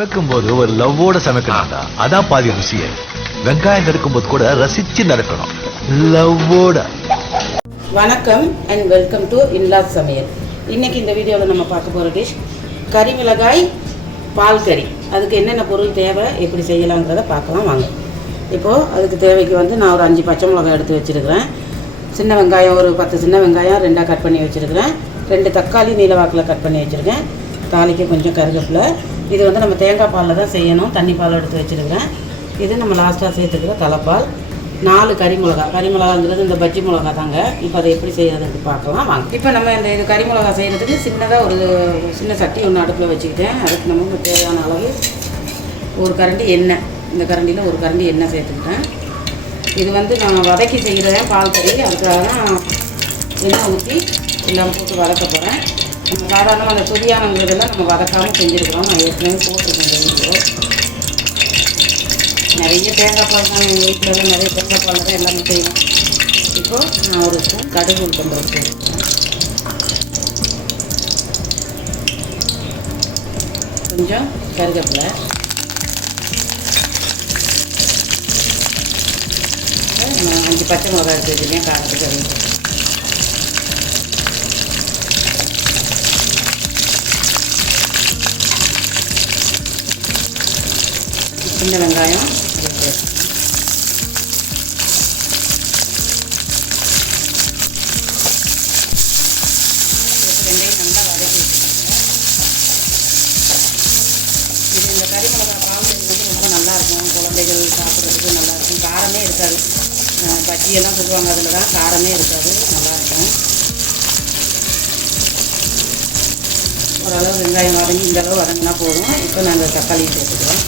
சமைக்கும் போது ஒரு லவ்வோட சமைக்கணும்டா. அதான் பாதி ருசியே. வெங்காயம் நறுக்கும் போது கூட ரசிச்சு நடக்கணும், லவ்வோட. வணக்கம் அண்ட் வெல்கம் டு இன்லாஸ் சமையல். இன்னைக்கு இந்த வீடியோவில் நம்ம பார்க்க போகிற டிஷ் கறி மிளகாய் பால் கறி. அதுக்கு என்னென்ன பொருள் தேவை, எப்படி செய்யலாங்கிறத பார்க்கலாம் வாங்க. இப்போது அதுக்கு தேவைக்கு நான் ஒரு 5 பச்சை மிளகாய் எடுத்து வச்சுருக்கிறேன். சின்ன வெங்காயம் ஒரு 10 சின்ன வெங்காயம் 2 கட் பண்ணி வச்சுருக்கிறேன். 2 தக்காளி நீல வாக்கில் கட் பண்ணி வச்சுருக்கேன். தாளிக்கு கொஞ்சம் கருவேப்பிலை. இது நம்ம தேங்காய் பாலில் தான் செய்யணும். தண்ணி பால் எடுத்து வச்சுருக்கிறேன். இது நம்ம லாஸ்ட்டாக சேர்த்துக்கிற தலைப்பால். 4 கறி மிளகாங்கிறது இந்த பஜ்ஜி மிளகா தாங்க. இப்போ அதை எப்படி செய்யறதுக்கு பார்க்கலாம் வாங்க. இப்போ நம்ம இது கறி மிளகா செய்கிறதுக்கு சின்னதாக ஒரு சின்ன சட்டி ஒன்று அடுப்பில் வச்சுக்கிட்டேன். அதுக்கு நமக்கு தேவையான அளவு ஒரு கரண்டி எண்ணெய், இந்த கரண்டியில் ஒரு கரண்டி எண்ணெய் சேர்த்துக்கிட்டேன். இது நான் வதக்கி செய்கிறேன் பால் கறி. அதுக்காக தான் எண்ணெய் ஊற்றி எல்லாம் போட்டு வதக்க போகிறேன். நம்ம சாதாரணமாக அந்த சுதியானங்கிறதெல்லாம் நம்ம வதக்காமல் செஞ்சுருக்கிறோம். நான் ஏற்கனவே போட்டுருக்கேன் வீடியோ. நிறைய தேங்காய் பால் தான் எங்கள் வீட்டில் நிறைய தேங்காய் பால் தான் எல்லாமே செய்வோம். இப்போது நான் ஒரு ஸ்பூன் கடுகு உளுத்தம்பருப்பு, கொஞ்சம் கருவேப்பிலை, 5 பச்சை மிளகாய் எடுத்து வச்சுருக்கேன் காரத்துக்கு. சின்ன வெங்காயம் வெங்காயம் நல்லா வதக்கி வச்சுக்கோங்க. இது இந்த கறி மிளகா பால் ரொம்ப நல்லாயிருக்கும். குழந்தைகள் சாப்பிட்றதுக்கு நல்லாயிருக்கும். காரமே இருக்காது. பஜ்ஜியெல்லாம் சொல்லுவாங்க, அதில் தான் காரமே இருக்காது, நல்லாயிருக்கும். ஓரளவு வெங்காயம் வதங்கி இந்தளவு வதங்கினா போதும். இப்போ நாங்கள் தக்காளி சேர்த்துக்கிறோம்.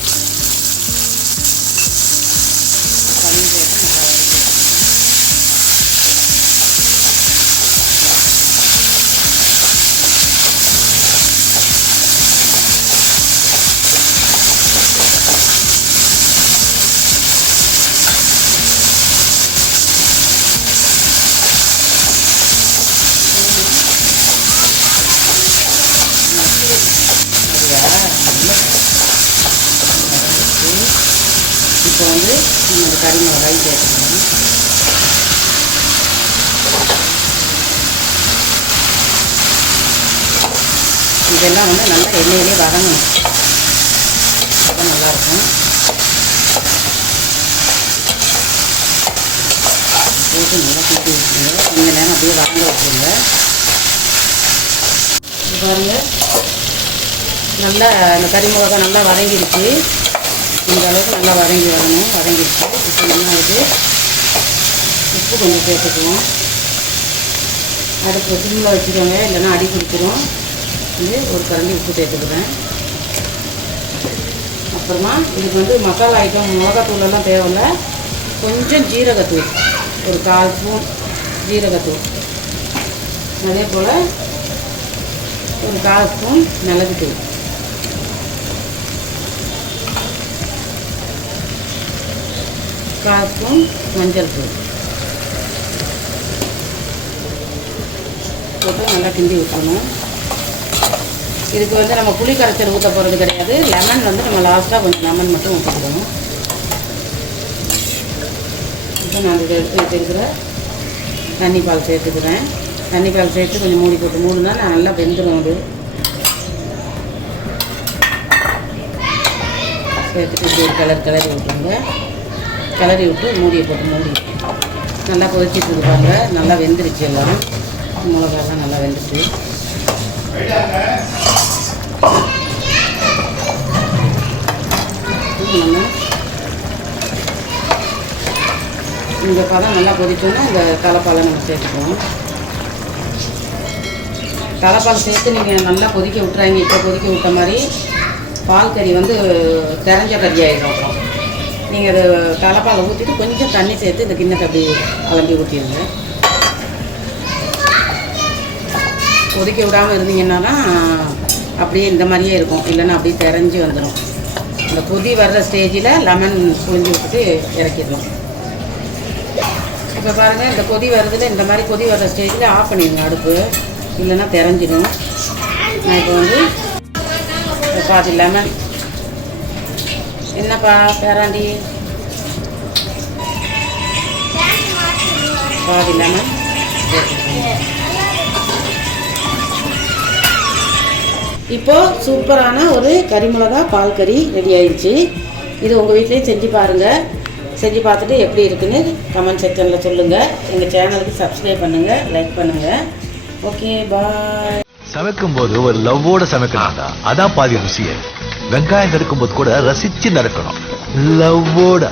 இப்போ நம்ம கறி மிளகாய் சேர்த்துக்கணும். இதெல்லாம் நல்லா எண்ணெயிலே வதங்கணும். அப்போ நல்லாயிருக்கும். போட்டு நல்லா தூக்கி வச்சுருங்க. கொஞ்ச நேரம் அப்படியே வதங்க வச்சுருங்க. பாருங்கள், நல்லா இந்த கறி மிளகாய் நல்லா வதங்கிடுச்சு. இந்த அளவுக்கு நல்லா வதங்கி வரணும். வதங்கிடுச்சு. இப்போ நம்ம அதுக்கு உப்பு கொஞ்சம் சேர்த்துக்குவோம். அடுப்பு சிம்மில் வச்சுக்கோங்க, இல்லைன்னா அடி பிடிச்சிரும். ஒரு கரண்டி உப்பு சேர்த்துக்குறேன். அப்புறமா இதுக்கு மசாலா ஐட்டம் மிளகாத்தூளெல்லாம் தேவையில்லை. கொஞ்சம் ஜீரகத்தூள், ஒரு 1/4 ஸ்பூன் ஜீரகத்தூள். அதே போல் ஒரு 1/4 ஸ்பூன் மிளகுத்தூள், கால் ஸ்பூன் மஞ்சள் தூள் போட்டு நல்லா கிண்டி விட்டுறணும். இதுக்கு நம்ம புளி கரைச்சல் ஊற்ற போகிறது கிடையாது. லெமன் நம்ம லாஸ்ட்டாக கொஞ்சம் லெமன் மட்டும் ஊற்றிக்கணும். இப்போ நான் இதை எடுத்து வச்சுருக்கிற தண்ணி பால் சேர்த்துக்கிறேன். தண்ணி பால் சேர்த்து கொஞ்சம் மூடி போட்டு மூணுனா நான் நல்லா வெந்துடும். அது சேர்த்துட்டு இப்படி ஒரு கிளறி விட்டுருங்க. கிளறி விட்டு மூடியை போட்டு மூடி நல்லா கொதிச்சிட்டு இருப்பாங்க. நல்லா வெந்துருச்சு. எல்லாம் மிளகாலாம் நல்லா வெந்துச்சு. நம்ம இந்த பதம் நல்லா கொதிச்சோன்னா இந்த தலைப்பாலை நம்ம சேர்த்துக்குவோம். தலைப்பால் சேர்த்து நீங்கள் நல்லா கொதிக்க விட்டுறாங்க. இப்போ கொதிக்க விட்ட மாதிரி பால் கறி தெரிஞ்ச கறி ஆகிடும். அப்புறம் நீங்கள் அதை தலைப்பாலை ஊற்றிட்டு கொஞ்சம் தண்ணி சேர்த்து இந்த கிண்ணத்தை அப்படி அலம்பி ஊற்றிடுங்க. கொதிக்க விடாமல் இருந்தீங்கன்னா தான் அப்படியே இந்த மாதிரியே இருக்கும். இல்லைன்னா அப்படியே தெரிஞ்சு வந்துடும். இந்த கொதி வர்ற ஸ்டேஜில் லெமன் புழிஞ்சு விட்டுட்டு இறக்கிடலாம். இப்போ பாருங்கள், இந்த கொதி வருதுல, இந்த மாதிரி கொதி வர்ற ஸ்டேஜில் ஆஃப் பண்ணிடுங்க அடுப்பு, இல்லைன்னா தெரிஞ்சிடும். நான் இப்போ பாதி லெமன் என்னப்பா பேராண்டி பாதி லெமன் இப்போ சூப்பரான ஒரு கறி மிளகா பால் கறி ரெடி ஆயிடுச்சு. இது உங்கள் வீட்லேயும் செஞ்சு பாருங்கள். செஞ்சு பார்த்துட்டு எப்படி இருக்குன்னு கமெண்ட் செக்ஷனில் சொல்லுங்கள். எங்கள் சேனலுக்கு சப்ஸ்கிரைப் பண்ணுங்கள், லைக் பண்ணுங்கள். ஓகே, பாய். சமைக்கும் போது ஒரு லவ்வோட சமைக்கணும்டா, அதான் பாதி ருசியே. வெங்காயம் நறுக்கும் போது கூட ரசிச்சு நறுக்கணும், லவ்வோட.